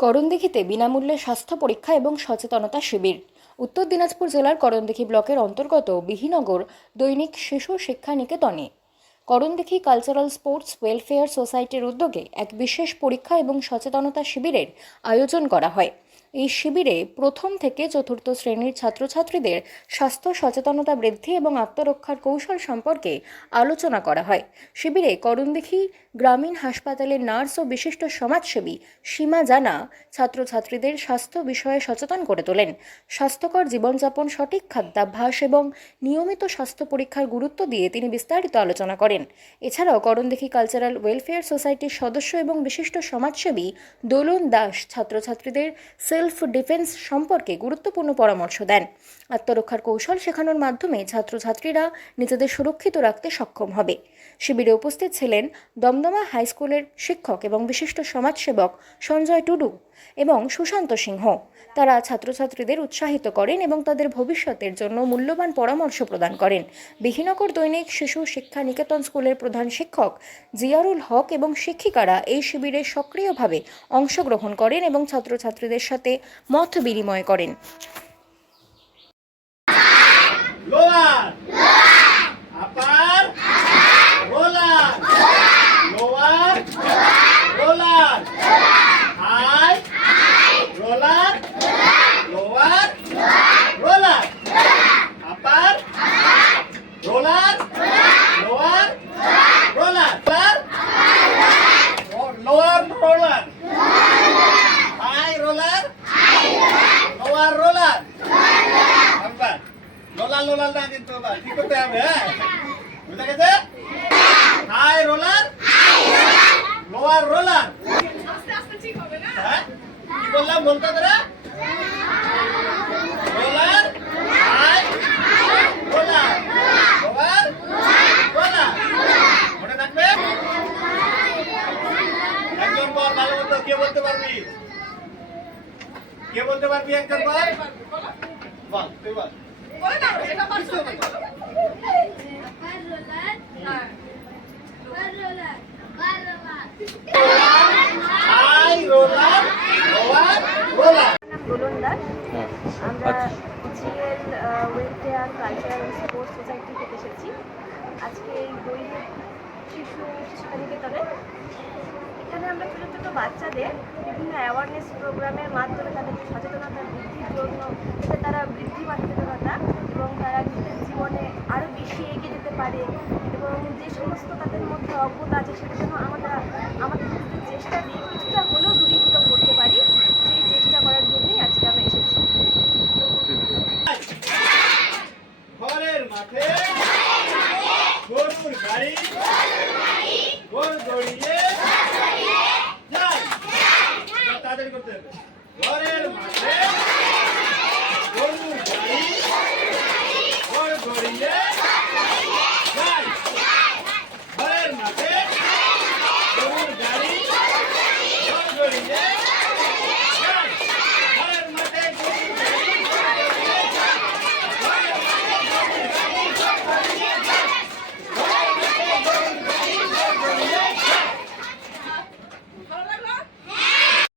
করণদিঘিতে বিনামূল্যে স্বাস্থ্য পরীক্ষা এবং সচেতনতা শিবির। উত্তর দিনাজপুর জেলার করণদিঘি ব্লকের অন্তর্গত বিহিনগর দৈনিক শিশু শিক্ষা নিকেতনে করণদিঘি কালচারাল স্পোর্টস ওয়েলফেয়ার সোসাইটির উদ্যোগে এক বিশেষ পরীক্ষা এবং সচেতনতা শিবিরের আয়োজন করা হয়। এই শিবিরে প্রথম থেকে চতুর্থ শ্রেণির ছাত্রছাত্রীদের স্বাস্থ্য সচেতনতা বৃদ্ধি এবং আত্মরক্ষার কৌশল সম্পর্কে আলোচনা করা হয়। শিবিরে করণদিঘি গ্রামীণ হাসপাতালের নার্স ও বিশিষ্ট সমাজসেবী সীমা জানা ছাত্রছাত্রীদের স্বাস্থ্য বিষয়ে সচেতন করে তোলেন। স্বাস্থ্যকর জীবনযাপন, সঠিক খাদ্যাভ্যাস এবং নিয়মিত স্বাস্থ্য পরীক্ষার গুরুত্ব দিয়ে তিনি বিস্তারিত আলোচনা করেন। এছাড়াও করণদিঘি কালচারাল ওয়েলফেয়ার সোসাইটির সদস্য এবং বিশিষ্ট সমাজসেবী দোলন দাস ছাত্রছাত্রীদের সেলফ ডিফেন্স সম্পর্কে গুরুত্বপূর্ণ পরামর্শ দেন। আত্মরক্ষার কৌশল শেখানোর মাধ্যমে ছাত্রছাত্রীরা নিজেদের সুরক্ষিত রাখতে সক্ষম হবে। শিবিরে উপস্থিত ছিলেন দমদমা হাই স্কুলের শিক্ষক এবং বিশিষ্ট সমাজসেবক সঞ্জয় টুডু। এবং সুশান্ত সিংহ। তারা ছাত্রছাত্রীদের উৎসাহিত করেন এবং তাদের ভবিষ্যতের জন্য মূল্যবান পরামর্শ প্রদান করেন। বিহিনগর দৈনিক শিশু শিক্ষা নিকেতন স্কুলের প্রধান শিক্ষক জিয়ারুল হক এবং শিক্ষিকারা এই শিবিরে সক্রিয়ভাবে অংশগ্রহণ করেন এবং ছাত্রছাত্রীদের সাথে মত বিনিময় করেন lower upper roller lower roller high roller lower roller upper roller lower roller lower roller high roller lower roller আবার লোলার না কিন্তু আবার ঠিক করতে হবে হ্যাঁ? বুঝা গেছে? High roller, lower roller. হ্যাঁ? কি বললাম বলতে তোরা? Roller, high roller roller. মনে থাকবে? একজন বল ভালো মতো কে বলতে পারবি? কে বলতে পারবি একজন বল? বল, তুই বল। আমরা GL welfare cultural sports society এসেছি আজকে এই দৈনিক শিশু শিক্ষা নিকেতনে এখানে আমরা ছোটো ছোটো বাচ্চাদের বিভিন্ন অ্যাওয়ারনেস প্রোগ্রামের মাধ্যমে তাদের সচেতনতা বৃদ্ধির জন্য যাতে তারা বৃদ্ধি সচেতনতা এবং তারা জীবনে আরও বেশি এগিয়ে যেতে পারে এবং যে সমস্ত তাদের মধ্যে অজ্ঞতা আছে সেটা যেন আমরা আমাদের চেষ্টা দিয়ে কিছুটা হলেও দূরীভূত